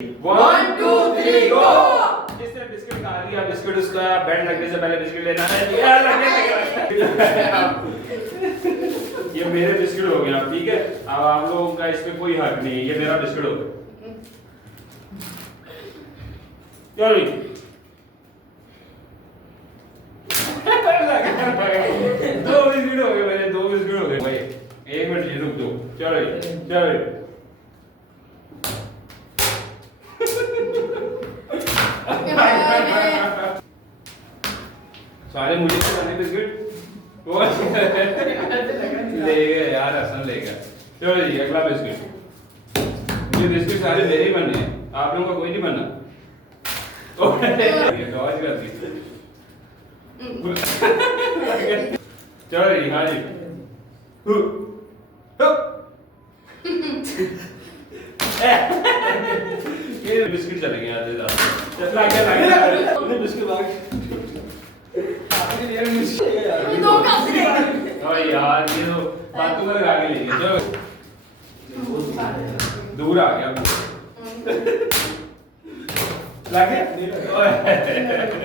1 2 3 गो। जिसने बिस्किट खा लिया, बिस्किट उसका बेड लगने से पहले बिस्किट लेना है। यार लगने लगा। ये मेरे बिस्किट हो गया, ठीक है। अब आप लोगों का इस पे कोई हक नहीं है, ये मेरा बिस्किट हो गया। चलो दो बिस्किट हो गए मेरे, 2 बिस्किट हो गए भाई। 1 मिनट रुक दो। चलो चलो सारे मुझे तो खाने बिस्किट वो ले गए यार, हसन ले गया। चलो जी अगला बिस्किट। ये बिस्किट सारे मेरे ही बनने हैं, आप लोगों का कोई नहीं बनना। आवाज कर दी। चलो जी हाँ जी। ये बिस्किट चले गए आधे चला गया बिस्किट भाग। दो कब से यार ये तो बातों में लगा के लेंगे। चलो दूर आ गया। लगे